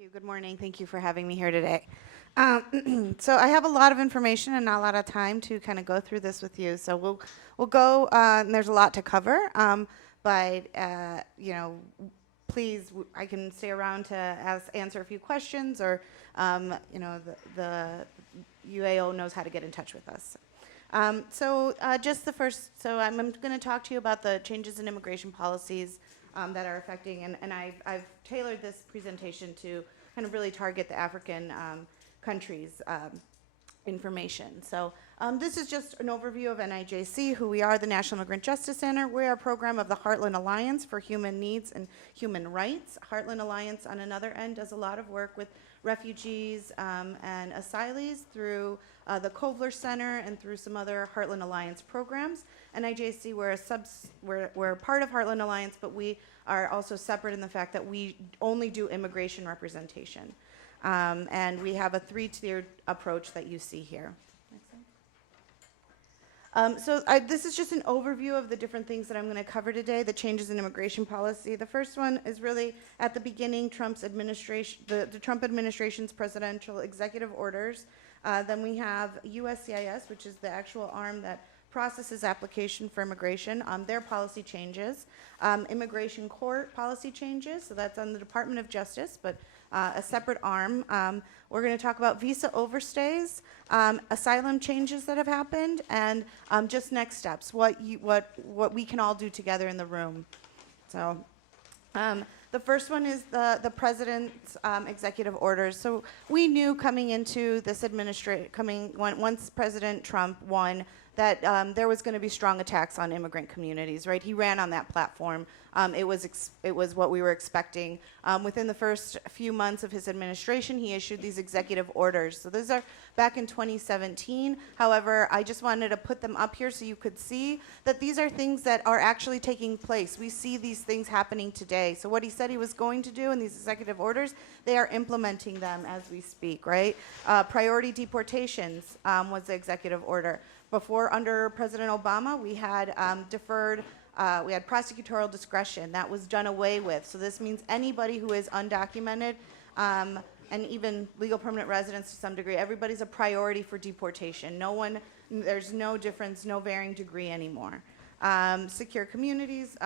you. Good morning. Thank you for having me here today. So I have a lot of information and not a lot of time to kind of go through this with you. So we'll go. And there's a lot to cover, but please, I can stay around to answer a few questions, or the UAO knows how to get in touch with us. Just the first. So I'm going to talk to you about the changes in immigration policies that are affecting, and I've tailored this presentation to kind of really target the African countries' information. So this is just an overview of NIJC, who we are, the National Immigrant Justice Center. We're a program of the Heartland Alliance for Human Needs and Human Rights. Heartland Alliance, on another end, does a lot of work with refugees and asylees through the Kovler Center and through some other Heartland Alliance programs. NIJC, we're part of Heartland Alliance, but we are also separate in the fact that we only do immigration representation. And we have a three-tiered approach that you see here. This is just an overview of the different things that I'm going to cover today, the changes in immigration policy. The first one is really at the beginning, Trump's administration, the Trump administration's presidential executive orders. Then we have USCIS, which is the actual arm that processes application for immigration, their policy changes. Immigration court policy changes, so that's on the Department of Justice, but a separate arm. We're going to talk about visa overstays, asylum changes that have happened, and just next steps, what we can all do together in the room. So the first one is the president's executive orders. So we knew coming into this administration, once President Trump won, that there was going to be strong attacks on immigrant communities, right? He ran on that platform. It was what we were expecting. Within the first few months of his administration, he issued these executive orders. So those are back in 2017. However, I just wanted to put them up here so you could see that these are things that are actually taking place. We see these things happening today. So what he said he was going to do in these executive orders, they are implementing them as we speak, right? Priority deportations was the executive order. Before, under President Obama, we had we had prosecutorial discretion. That was done away with. So this means anybody who is undocumented and even legal permanent residents to some degree, everybody's a priority for deportation. There's no difference, no varying degree anymore. Secure communities,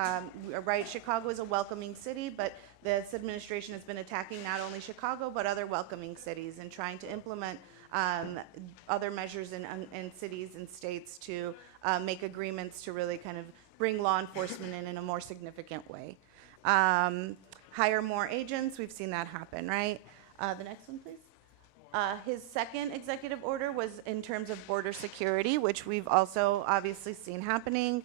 right, Chicago is a welcoming city, but this administration has been attacking not only Chicago, but other welcoming cities and trying to implement other measures in cities and states to make agreements to really kind of bring law enforcement in a more significant way. Hire more agents, we've seen that happen, right? The next one, please. His second executive order was in terms of border security, which we've also obviously seen happening.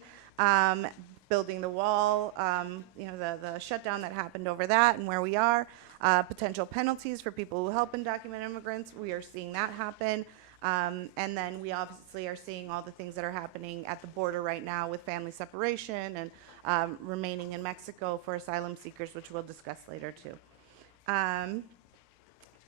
Building the wall, the shutdown that happened over that and where we are. Potential penalties for people who help undocumented immigrants. We are seeing that happen. And then we obviously are seeing all the things that are happening at the border right now with family separation and remaining in Mexico for asylum seekers, which we'll discuss later too.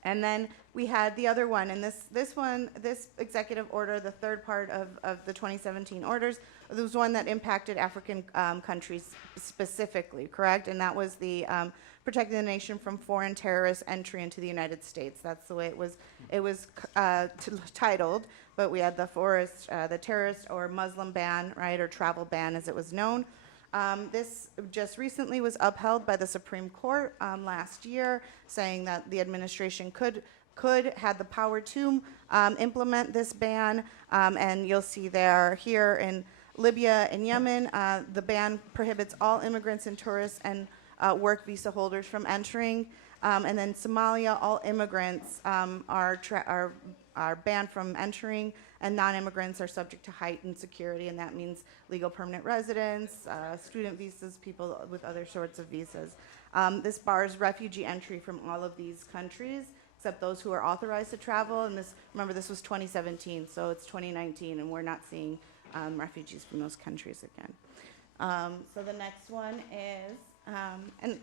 And then we had the other one, and this executive order, the third part of the 2017 orders, there was one that impacted African countries specifically, correct? And that was the protecting the nation from foreign terrorist entry into the United States. That's the way it was titled, but we had the terrorist or Muslim ban, right, or travel ban as it was known. This just recently was upheld by the Supreme Court last year, saying that the administration had the power to implement this ban. And you'll see here in Libya and Yemen, the ban prohibits all immigrants and tourists and work visa holders from entering. And then Somalia, all immigrants are banned from entering, and non-immigrants are subject to heightened security, and that means legal permanent residents, student visas, people with other sorts of visas. This bars refugee entry from all of these countries, except those who are authorized to travel, and remember this was 2017, so it's 2019, and we're not seeing refugees from those countries again. So the next one is, and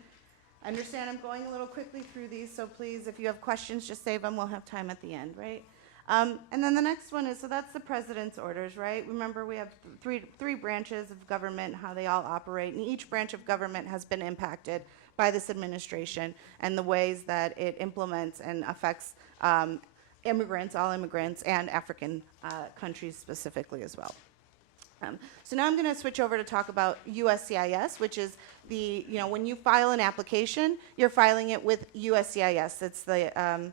I understand I'm going a little quickly through these, so please, if you have questions, just save them. We'll have time at the end, right? And then the next one is, so that's the president's orders, right? Remember, we have three branches of government, how they all operate, and each branch of government has been impacted by this administration and the ways that it implements and affects immigrants, all immigrants, and African countries specifically as well. So now I'm going to switch over to talk about USCIS, which is the, when you file an application, you're filing it with USCIS. It's the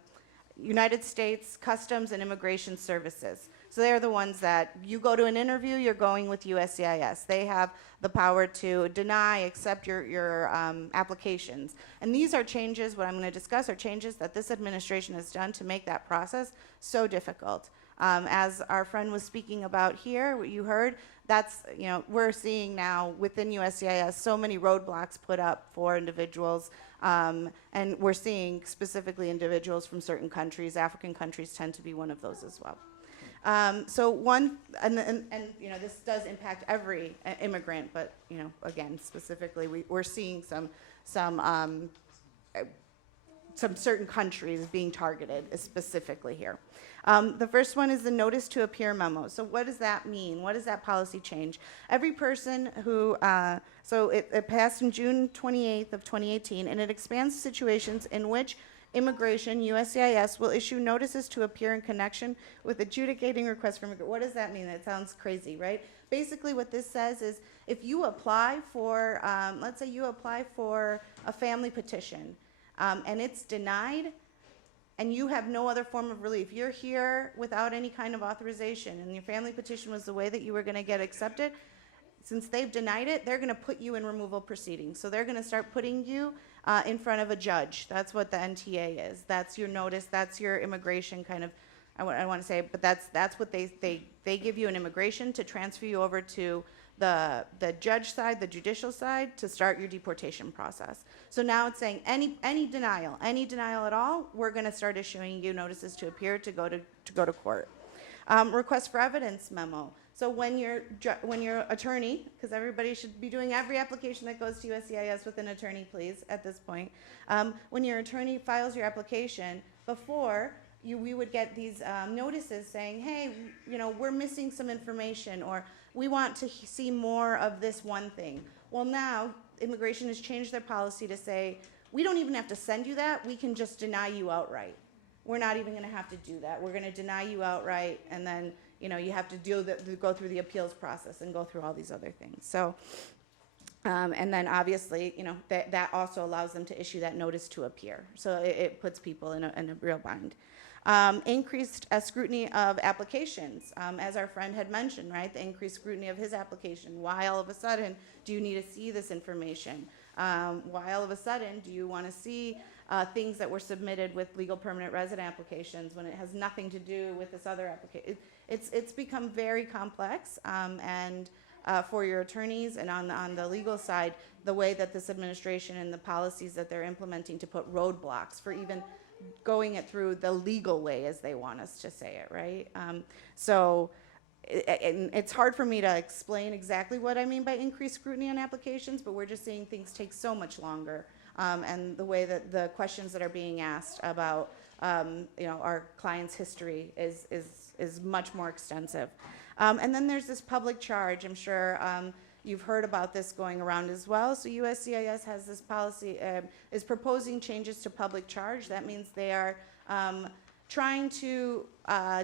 United States Customs and Immigration Services. So they're the ones that you go to an interview, you're going with USCIS. They have the power to deny, accept your applications. And these are changes, what I'm going to discuss are changes that this administration has done to make that process so difficult. As our friend was speaking about here, what you heard, that's, we're seeing now within USCIS so many roadblocks put up for individuals, and we're seeing specifically individuals from certain countries. African countries tend to be one of those as well. So one, and this does impact every immigrant, but, again, specifically, we're seeing some certain countries being targeted specifically here. The first one is the notice to appear memo. So what does that mean? What does that policy change? Every person who, so it passed in June 28th of 2018, and it expands situations in which immigration, USCIS, will issue notices to appear in connection with adjudicating requests for immigrants. What does that mean? That sounds crazy, right? Basically what this says is if you apply for, let's say you apply for a family petition, and it's denied, and you have no other form of relief. You're here without any kind of authorization, and your family petition was the way that you were going to get accepted. Since they've denied it, they're going to put you in removal proceedings. So they're going to start putting you in front of a judge. That's what the NTA is. That's your notice. That's your immigration kind of, I want to say, but that's what they give you an immigration to transfer you over to the judge side, the judicial side, to start your deportation process. So now it's saying any denial at all, we're going to start issuing you notices to appear to go to court. Request for evidence memo. So when your attorney, because everybody should be doing every application that goes to USCIS with an attorney, please, at this point. When your attorney files your application, before we would get these notices saying, hey, we're missing some information, or we want to see more of this one thing. Well, now immigration has changed their policy to say, we don't even have to send you that, we can just deny you outright. We're not even going to have to do that. We're going to deny you outright, and then you have to go through the appeals process and go through all these other things. So, and then obviously, that also allows them to issue that notice to appear. So it puts people in a real bind. Increased scrutiny of applications, as our friend had mentioned, right? The increased scrutiny of his application. Why all of a sudden do you need to see this information? Why all of a sudden do you want to see things that were submitted with legal permanent resident applications when it has nothing to do with this other application? It's become very complex, and for your attorneys and on the legal side, the way that this administration and the policies that they're implementing to put roadblocks for even going it through the legal way as they want us to say it, right? So it's hard for me to explain exactly what I mean by increased scrutiny on applications, but we're just seeing things take so much longer, and the way that the questions that are being asked about our client's history is much more extensive. And then there's this public charge. I'm sure you've heard about this going around as well. So USCIS has this policy, is proposing changes to public charge. That means they are trying to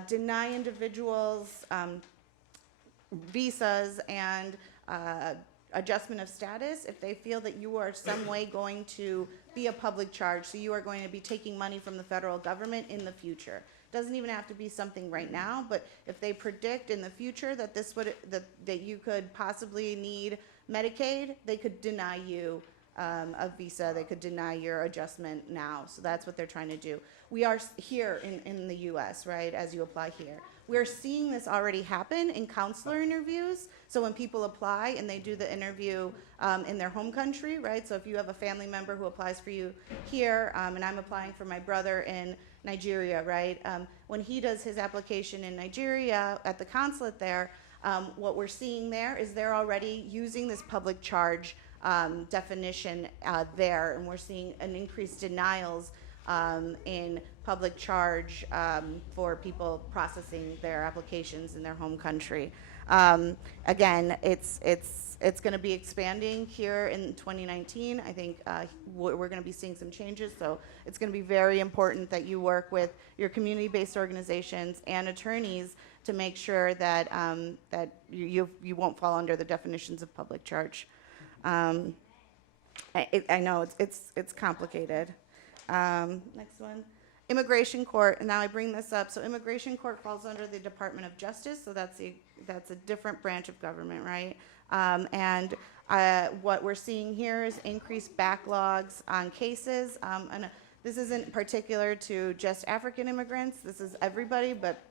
deny individuals visas and adjustment of status if they feel that you are some way going to be a public charge. So you are going to be taking money from the federal government in the future. Doesn't even have to be something right now, but if they predict in the future that that you could possibly need Medicaid, they could deny you a visa. They could deny your adjustment now. So that's what they're trying to do. We are here in the U.S., right, as you apply here. We're seeing this already happen in counselor interviews. So when people apply and they do the interview in their home country, right? So if you have a family member who applies for you here, and I'm applying for my brother in Nigeria, right? When he does his application in Nigeria at the consulate there, what we're seeing there is they're already using this public charge definition there, and we're seeing an increased denials in public charge for people processing their applications in their home country. Again, it's going to be expanding here in 2019. I think we're going to be seeing some changes, so it's going to be very important that you work with your community-based organizations and attorneys to make sure that that you won't fall under the definitions of public charge. I know it's complicated. Next one. Immigration court, and now I bring this up. So immigration court falls under the Department of Justice, so that's a different branch of government, right? And what we're seeing here is increased backlogs on cases. And this isn't particular to just African immigrants. This is everybody, but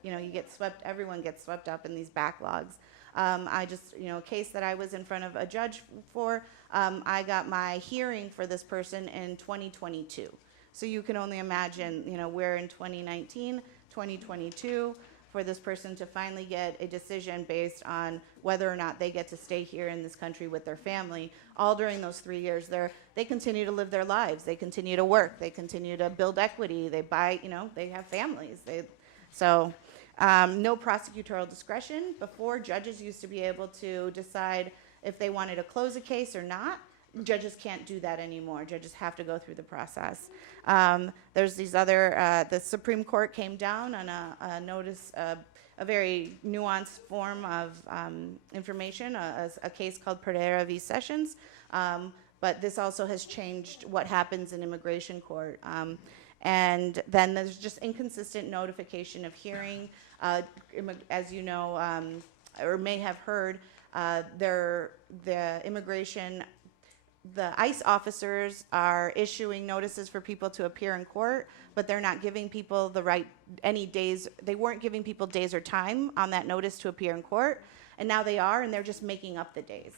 everyone gets swept up in these backlogs. A case that I was in front of a judge for, I got my hearing for this person in 2022. So you can only imagine, we're in 2019, 2022, for this person to finally get a decision based on whether or not they get to stay here in this country with their family. All during those 3 years, they continue to live their lives. They continue to work. They continue to build equity. They buy, they have families. No prosecutorial discretion. Before, judges used to be able to decide if they wanted to close a case or not. Judges can't do that anymore. Judges have to go through the process. There's these other, the Supreme Court came down on a notice, a very nuanced form of information, a case called Pereira v. Sessions. But this also has changed what happens in immigration court. And then there's just inconsistent notification of hearing. As you know, or may have heard, the ICE officers are issuing notices for people to appear in court, but they're not giving people any days. They weren't giving people days or time on that notice to appear in court, and now they are, and they're just making up the days.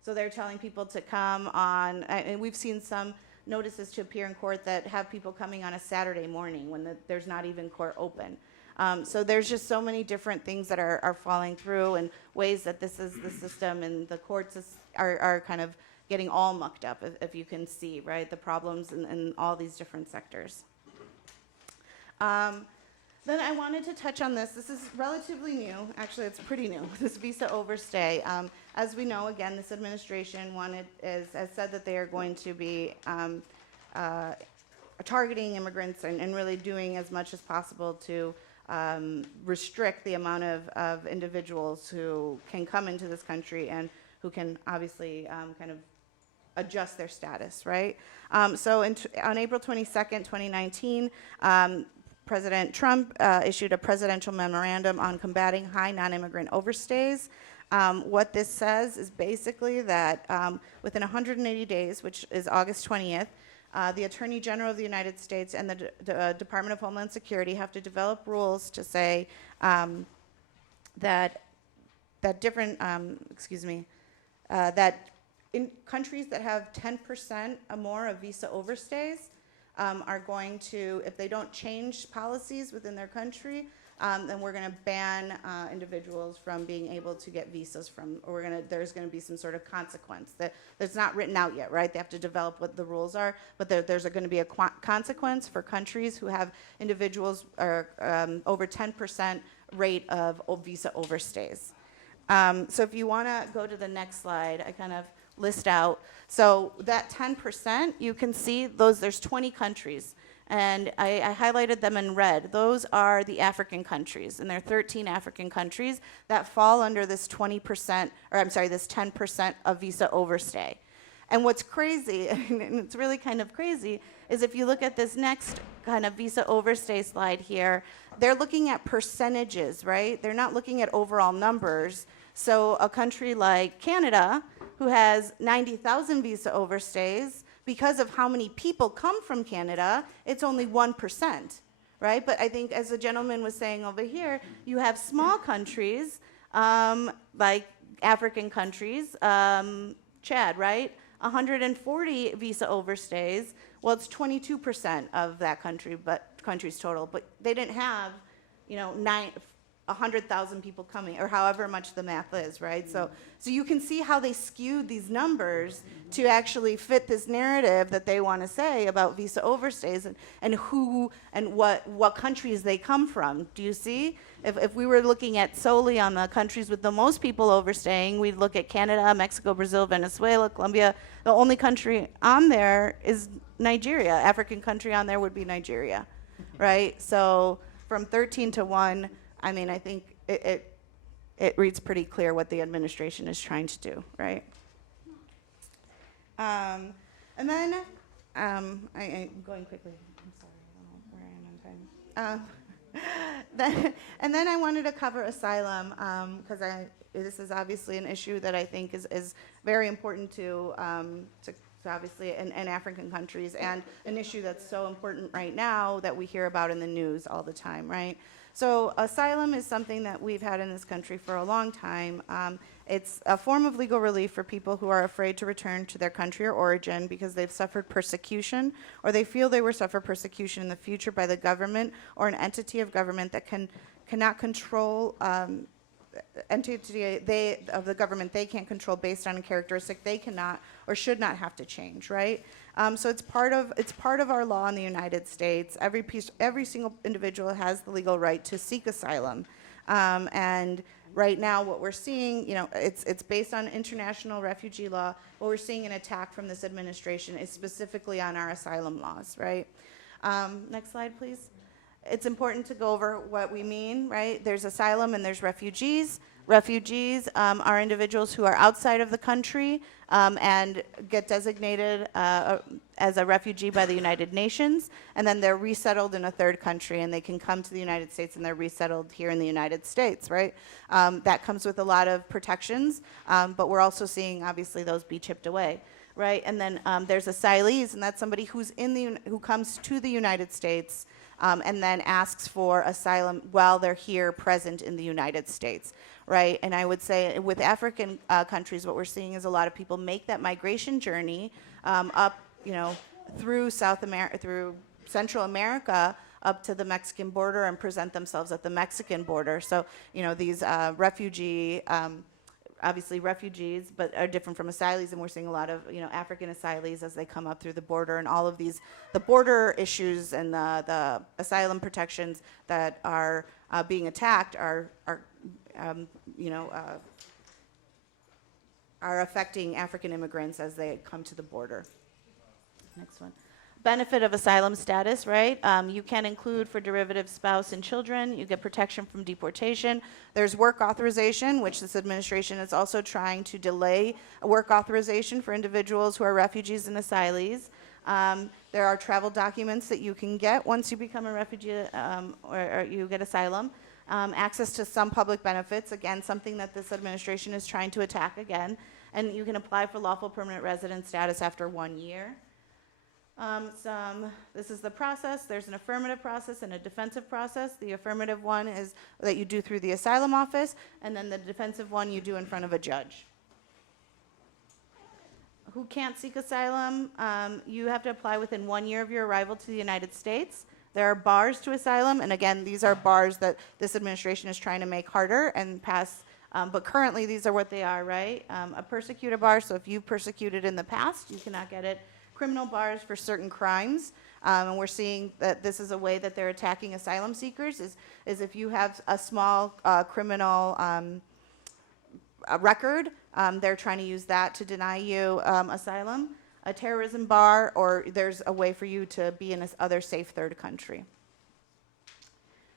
So they're telling people to come on, and we've seen some notices to appear in court that have people coming on a Saturday morning when there's not even court open. So there's just so many different things that are falling through, and ways that this is the system, and the courts are kind of getting all mucked up, if you can see, right, the problems in all these different sectors. Then I wanted to touch on this. This is relatively new. Actually, it's pretty new, this visa overstay. As we know, again, this administration has said that they are going to be targeting immigrants and really doing as much as possible to restrict the amount of individuals who can come into this country and who can obviously kind of adjust their status, right? So on April 22nd, 2019, President Trump issued a presidential memorandum on combating high non-immigrant overstays. What this says is basically that within 180 days, which is August 20th, the Attorney General of the United States and the Department of Homeland Security have to develop rules to say that different, that in countries that have 10% or more of visa overstays are going to, if they don't change policies within their country, then we're going to ban individuals from being able to get visas from, or there's going to be some sort of consequence that's not written out yet, right? They have to develop what the rules are, but there's going to be a consequence for countries who have individuals or over 10% rate of visa overstays. So if you want to go to the next slide, I kind of list out. So that 10%, you can see there's 20 countries. And I highlighted them in red. Those are the African countries, and there are 13 African countries that fall under this 20%, or I'm sorry, this 10% of visa overstay. And what's crazy, and it's really kind of crazy, is if you look at this next kind of visa overstay slide here, they're looking at percentages, right? They're not looking at overall numbers. So a country like Canada, who has 90,000 visa overstays, because of how many people come from Canada, it's only 1%, right? But I think, as the gentleman was saying over here, you have small countries, like African countries, Chad, right? 140 visa overstays. Well, it's 22% of that country's total, but they didn't have, 100,000 people coming, or however much the math is, right? So you can see how they skewed these numbers to actually fit this narrative that they want to say about visa overstays and who and what countries they come from. Do you see? If we were looking at solely on the countries with the most people overstaying, we'd look at Canada, Mexico, Brazil, Venezuela, Colombia. The only country on there is Nigeria. African country on there would be Nigeria, right? So from 13 to 1, I mean, I think it reads pretty clear what the administration is trying to do, right? And then, I'm going quickly. I'm sorry, I don't know where I am on time. Then I wanted to cover asylum, because this is obviously an issue that I think is very important to obviously in African countries, and an issue that's so important right now that we hear about in the news all the time, right? So asylum is something that we've had in this country for a long time. It's a form of legal relief for people who are afraid to return to their country or origin because they've suffered persecution, or they feel they will suffer persecution in the future by the government or an entity of government that cannot control entity of the government they can't control based on a characteristic they cannot or should not have to change, right? So it's part of our law in the United States. Every single individual has the legal right to seek asylum, and right now what we're seeing, it's based on international refugee law. What we're seeing an attack from this administration is specifically on our asylum laws, right? Next slide, please. It's important to go over what we mean, right? There's asylum and there's refugees. Refugees are individuals who are outside of the country and get designated as a refugee by the United Nations, and then they're resettled in a third country, and they can come to the United States and they're resettled here in the United States, right? That comes with a lot of protections, but we're also seeing, obviously, those be chipped away, right? And then there's asylees, and that's somebody who comes to the United States and then asks for asylum while they're here present in the United States, right? And I would say with African countries, what we're seeing is a lot of people make that migration journey up, through through Central America up to the Mexican border and present themselves at the Mexican border. So, these obviously refugees, but are different from asylees, and we're seeing a lot of African asylees as they come up through the border, and all of the border issues and the asylum protections that are being attacked are affecting African immigrants as they come to the border. Next one. Benefit of asylum status, right? You can include for derivative spouse and children. You get protection from deportation. There's work authorization, which this administration is also trying to delay a work authorization for individuals who are refugees and asylees. There are travel documents that you can get once you become a refugee or you get asylum. Access to some public benefits, again, something that this administration is trying to attack again. And you can apply for lawful permanent resident status after 1 year. This is the process. There's an affirmative process and a defensive process. The affirmative one is that you do through the asylum office, and then the defensive one you do in front of a judge. Who can't seek asylum? You have to apply within 1 year of your arrival to the United States. There are bars to asylum, and again, these are bars that this administration is trying to make harder and pass, but currently these are what they are, right? A persecutor bar, so if you've persecuted in the past, you cannot get it. Criminal bars for certain crimes, and we're seeing that this is a way that they're attacking asylum seekers, is if you have a small criminal record, they're trying to use that to deny you asylum. A terrorism bar, or there's a way for you to be in this other safe third country.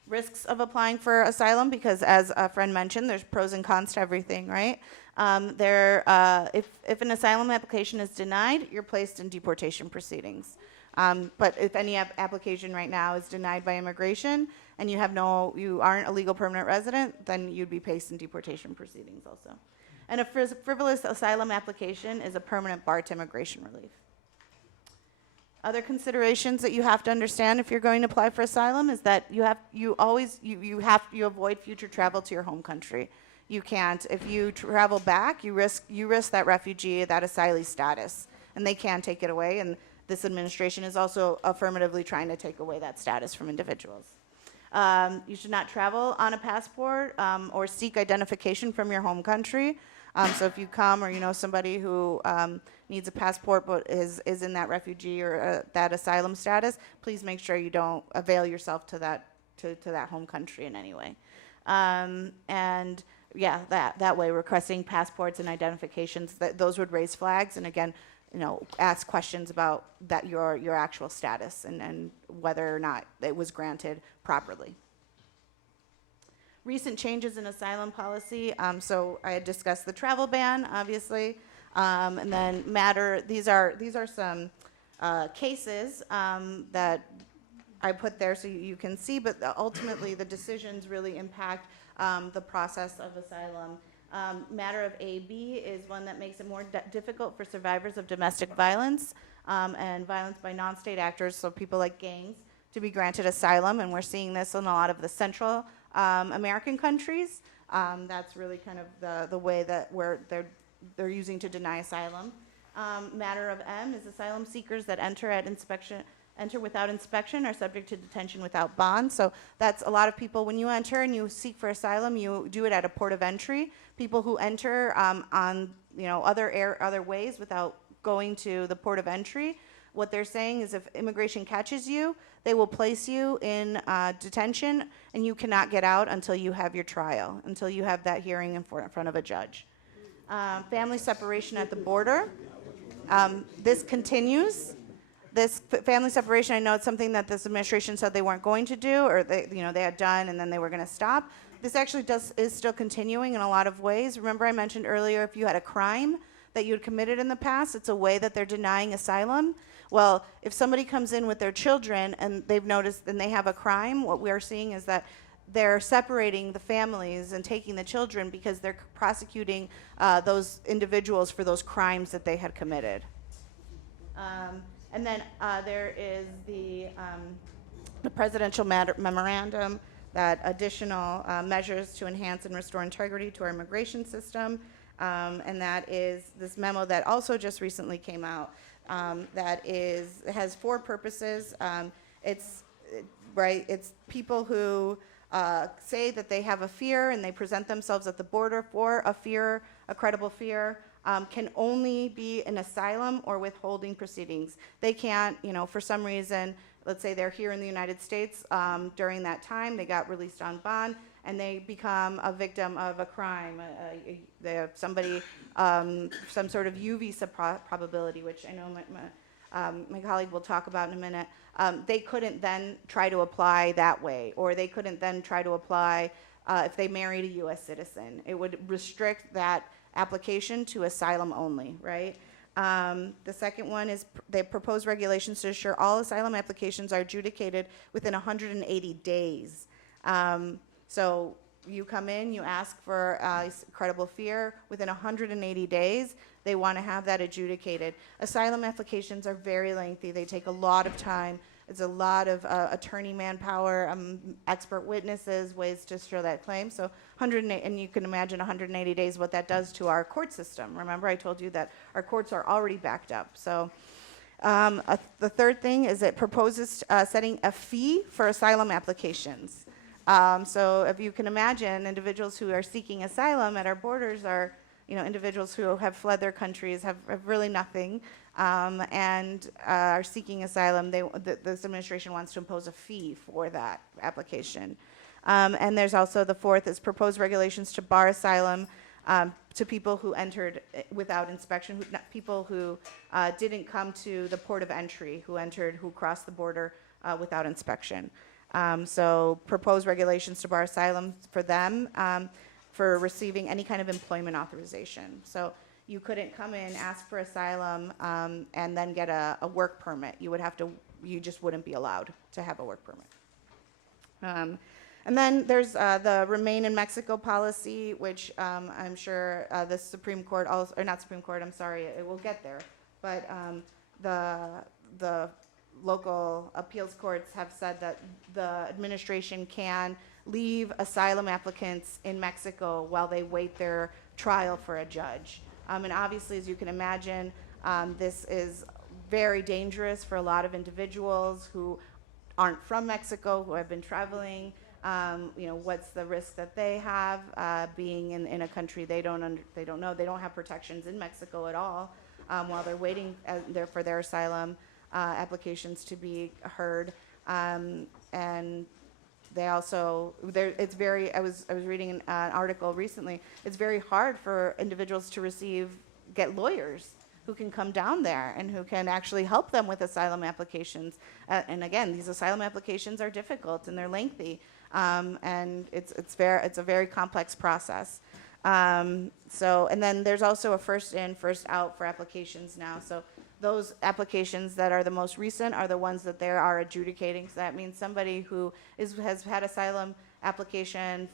Risks of applying for asylum, because as a friend mentioned, there's pros and cons to everything, right? If an asylum application is denied, you're placed in deportation proceedings. But if any application right now is denied by immigration and you aren't a legal permanent resident, then you'd be placed in deportation proceedings also. And a frivolous asylum application is a permanent bar to immigration relief. Other considerations that you have to understand if you're going to apply for asylum is that you avoid future travel to your home country. You can't. If you travel back, you risk that refugee, that asylee status, and they can take it away. And this administration is also affirmatively trying to take away that status from individuals. You should not travel on a passport or seek identification from your home country. So if you come or you know somebody who needs a passport but is in that refugee or that asylum status, please make sure you don't avail yourself to that home country in any way. And yeah, that way, requesting passports and identifications, those would raise flags, and again, ask questions about that your actual status and whether or not it was granted properly. Recent changes in asylum policy. So I had discussed the travel ban, obviously, and then these are some cases that I put there so you can see, but ultimately the decisions really impact the process of asylum. Matter of AB is one that makes it more difficult for survivors of domestic violence and violence by non-state actors, so people like gangs, to be granted asylum, and we're seeing this in a lot of the Central American countries. That's really kind of the way that they're using to deny asylum. Matter of M is asylum seekers that enter without inspection are subject to detention without bond. So that's a lot of people, when you enter and you seek for asylum, you do it at a port of entry. People who enter on other ways without going to the port of entry, what they're saying is if immigration catches you, they will place you in detention and you cannot get out until you have your trial, until you have that hearing in front of a judge. Family separation at the border. This continues. This family separation, I know it's something that this administration said they weren't going to do, or they had done and then they were going to stop. This actually is still continuing in a lot of ways. Remember I mentioned earlier, if you had a crime that you had committed in the past, it's a way that they're denying asylum. Well, if somebody comes in with their children and they've noticed and they have a crime, what we are seeing is that they're separating the families and taking the children because they're prosecuting those individuals for those crimes that they had committed. And then there is the presidential memorandum, that additional measures to enhance and restore integrity to our immigration system. And that is this memo that also just recently came out it has 4 purposes. It's people who say that they have a fear and they present themselves at the border for a credible fear, can only be in asylum or withholding proceedings. They can't, for some reason, let's say they're here in the United States during that time, they got released on bond, and they become a victim of a crime. They have somebody, some sort of U visa probability, which I know my colleague will talk about in a minute. They couldn't then try to apply that way, or they couldn't then try to apply if they married a U.S. citizen. It would restrict that application to asylum only, right? The second one is they propose regulations to ensure all asylum applications are adjudicated within 180 days. So you come in, you ask for credible fear, within 180 days, they want to have that adjudicated. Asylum applications are very lengthy. They take a lot of time. It's a lot of attorney manpower, expert witnesses, ways to show that claim. So 108, and you can imagine 180 days, what that does to our court system. Remember, I told you that our courts are already backed up. So the third thing is it proposes setting a fee for asylum applications. So if you can imagine, individuals who are seeking asylum at our borders are, individuals who have fled their countries, have really nothing, and are seeking asylum. This administration wants to impose a fee for that application. And there's also the fourth is proposed regulations to bar asylum to people who entered without inspection, people who didn't come to the port of entry, who crossed the border without inspection. So proposed regulations to bar asylum for them for receiving any kind of employment authorization. So you couldn't come in, ask for asylum, and then get a work permit. You just wouldn't be allowed to have a work permit. And then there's the Remain in Mexico policy, which I'm sure the Supreme Court, or not Supreme Court, I'm sorry, it will get there. But the local appeals courts have said that the administration can leave asylum applicants in Mexico while they wait their trial for a judge. And obviously, as you can imagine, this is very dangerous for a lot of individuals who aren't from Mexico, who have been traveling What's the risk that they have being in a country they don't know, they don't have protections in Mexico at all, while they're waiting for their asylum applications to be heard. And they also, it's very, I was reading an article recently, it's very hard for individuals to get lawyers who can come down there and who can actually help them with asylum applications. And again, these asylum applications are difficult and they're lengthy. And it's a very complex process. And then there's also a first in, first out for applications now. So those applications that are the most recent are the ones that they are adjudicating. So that means somebody who has had asylum application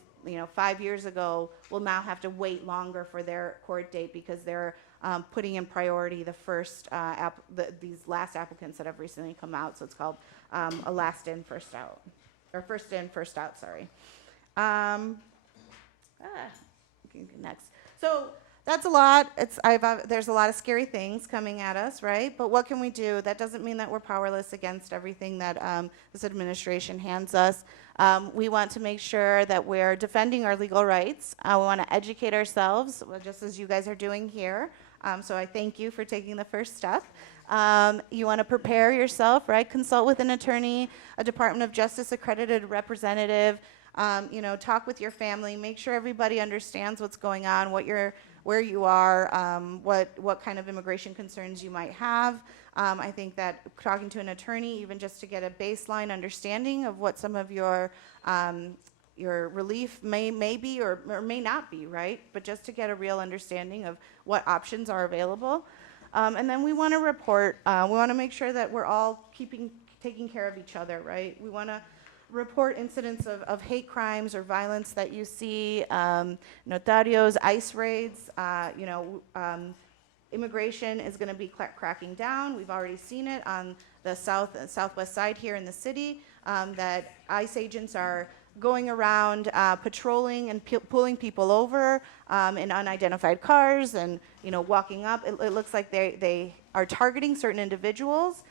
5 years ago will now have to wait longer for their court date because they're putting in priority the first these last applicants that have recently come out. So it's called a last in, first out, or first in, first out. Sorry. Next. So that's a lot. There's a lot of scary things coming at us, right? But what can we do? That doesn't mean that we're powerless against everything that this administration hands us. We want to make sure that we're defending our legal rights. We want to educate ourselves, just as you guys are doing here. So I thank you for taking the first step. You want to prepare yourself, right? Consult with an attorney, a Department of Justice accredited representative. Talk with your family. Make sure everybody understands what's going on, where you are, what kind of immigration concerns you might have. I think that talking to an attorney, even just to get a baseline understanding of what some of your relief may be or may not be, right? But just to get a real understanding of what options are available. And then we want to report. We want to make sure that we're all taking care of each other, right? We want to report incidents of hate crimes or violence that you see, notarios, ICE raids. Immigration is going to be cracking down. We've already seen it on the southwest side here in the city, that ICE agents are going around patrolling and pulling people over in unidentified cars and walking up. It looks like they are targeting certain individuals.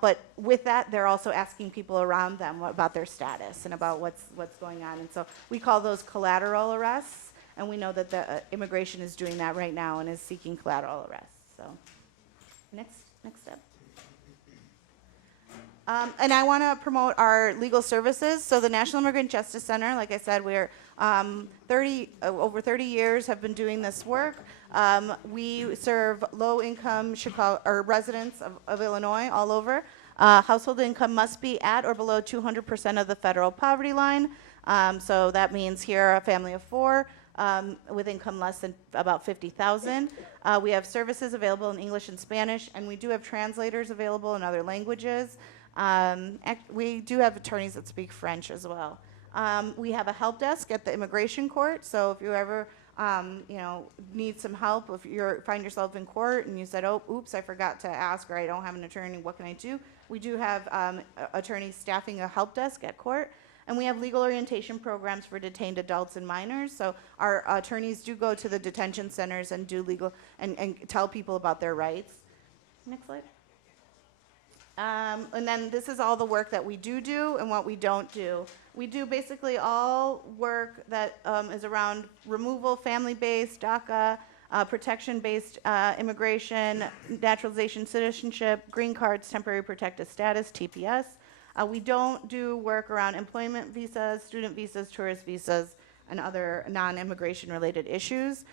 But with that, they're also asking people around them about their status and about what's going on. And so we call those collateral arrests, and we know that the immigration is doing that right now and is seeking collateral arrests. So next step. And I want to promote our legal services. So the National Immigrant Justice Center, like I said, we're over 30 years have been doing this work. We serve low-income residents of Illinois all over. Household income must be at or below 200% of the federal poverty line. So that means here a family of four with income less than about $50,000. We have services available in English and Spanish, and we do have translators available in other languages. We do have attorneys that speak French as well. We have a help desk at the immigration court, so if you ever need some help, if you find yourself in court and you said, oh, oops, I forgot to ask, or I don't have an attorney, what can I do? We do have attorneys staffing a help desk at court, and we have legal orientation programs for detained adults and minors, so our attorneys do go to the detention centers and do legal and tell people about their rights. Next slide. And then this is all the work that we do and what we don't do. We do basically all work that is around removal, family-based, DACA, protection-based immigration, naturalization, citizenship, green cards, temporary protected status, TPS. We don't do work around employment visas, student visas, tourist visas, and other non-immigration related issues.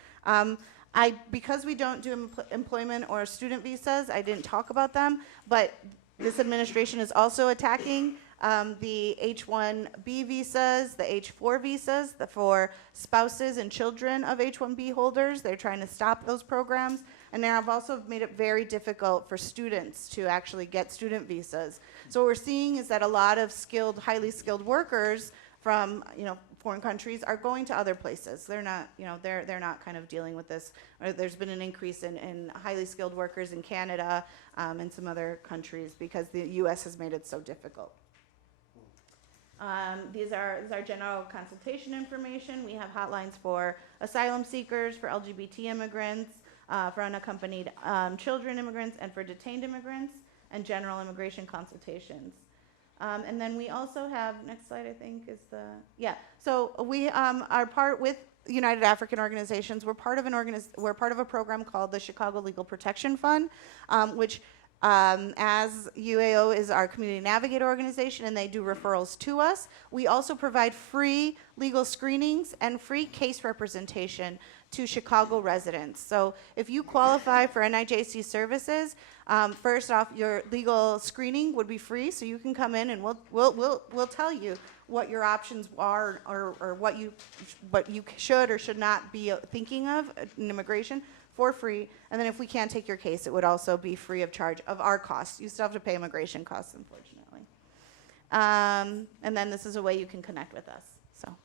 Because we don't do employment or student visas, I didn't talk about them, but this administration is also attacking the H-1B visas, the H-4 visas for spouses and children of H-1B holders. They're trying to stop those programs. And they have also made it very difficult for students to actually get student visas. So what we're seeing is that a lot of highly skilled workers from foreign countries are going to other places. They're not, they're not kind of dealing with this. There's been an increase in highly skilled workers in Canada and some other countries because the U.S. has made it so difficult. This is our general consultation information. We have hotlines for asylum seekers, for LGBT immigrants, for unaccompanied children immigrants, and for detained immigrants, and general immigration consultations. And then we also have, next slide I think is the, yeah. So we are part with United African Organizations. We're part of we're part of a program called the Chicago Legal Protection Fund, which as UAO is our community navigator organization and they do referrals to us. We also provide free legal screenings and free case representation to Chicago residents. So if you qualify for NIJC services, first off, your legal screening would be free, so you can come in and we'll tell you what your options are or what you should or should not be thinking of in immigration for free. And then if we can't take your case, it would also be free of charge of our costs. You still have to pay immigration costs, unfortunately. And then this is a way you can connect with us. So.